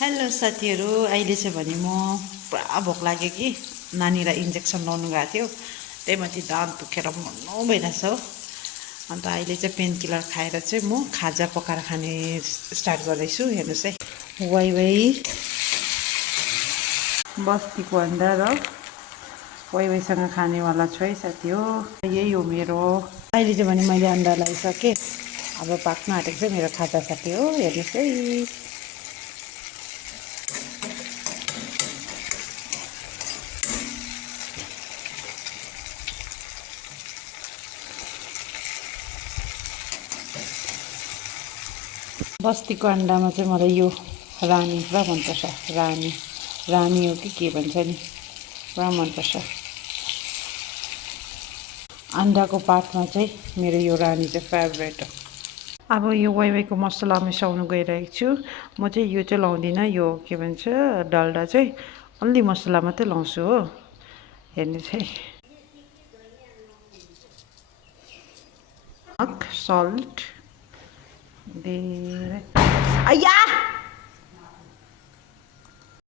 Hello साथीहरू, अहिले चाहिँ भने म पुरा भोक लाग्यो कि नानीलाई इन्जेक्सन लाउनु गएको थियो। त्यही माथि दाँत दुखेर मर्नु भइरहेछ हो। अन्त अहिले चाहिँ पेन किलर खाएर चाहिँ म खाजा पकाएर खाने स्टार्ट गर्दैछु। हेर्नुहोस् है, वाइ वाइ बस्तीको अन्डा र वाइ वाइसँग खानेवाला छु है साथी हो। यही हो मेरो। अहिले चाहिँ भने मैले अन्डा लगाइसकेँ। अब पाक्न आँटेको चाहिँ मेरो खाजा साथी हो। हेर्नुहोस् है, बस्तीको अन्डामा चाहिँ मलाई यो रानी पुरा मनपर्छ। रानी हो कि के भन्छ नि, पुरा मनपर्छ। अन्डाको पातमा चाहिँ मेरो यो रानी चाहिँ फेभरेट हो। अब यो वाइवाईको मसला मिसाउनु गइरहेको छु। म चाहिँ यो चाहिँ लाउँदिनँ, यो के भन्छ डल्डा चाहिँ अन्ली मसला मात्रै लाउँछु हो। हेर्नु चाहिँ सल्ट आया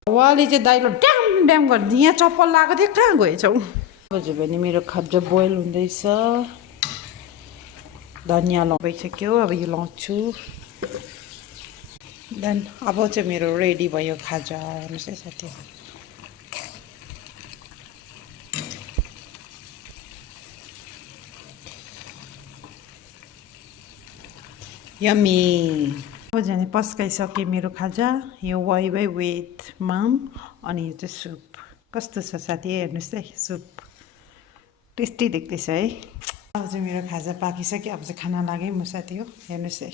वाली चाहिँ दाइलो ड्याम ड्याम गर्दै यहाँ चप्पल लगाएको थियो, कहाँ गएछौ? हजुर भने मेरो खाजा बोइल हुँदैछ। धनियाँ भइसक्यो, अब यो लाउँछु। देन अब चाहिँ मेरो रेडी भयो खाजा। हेर्नुहोस् है साथी, यम्मी। अब झन् पस्काइसकेँ मेरो खाजा। यो वाइ वाइ विथ माम, अनि यो चाहिँ सुप कस्तो छ साथी, हेर्नुहोस् है, सुप टेस्टी देख्दैछ है। अब चाहिँ मेरो खाजा पाकिसक्यो। अब चाहिँ खाना लागेँ म साथी हो। हेर्नुहोस् है,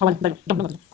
Awan, dali, dong.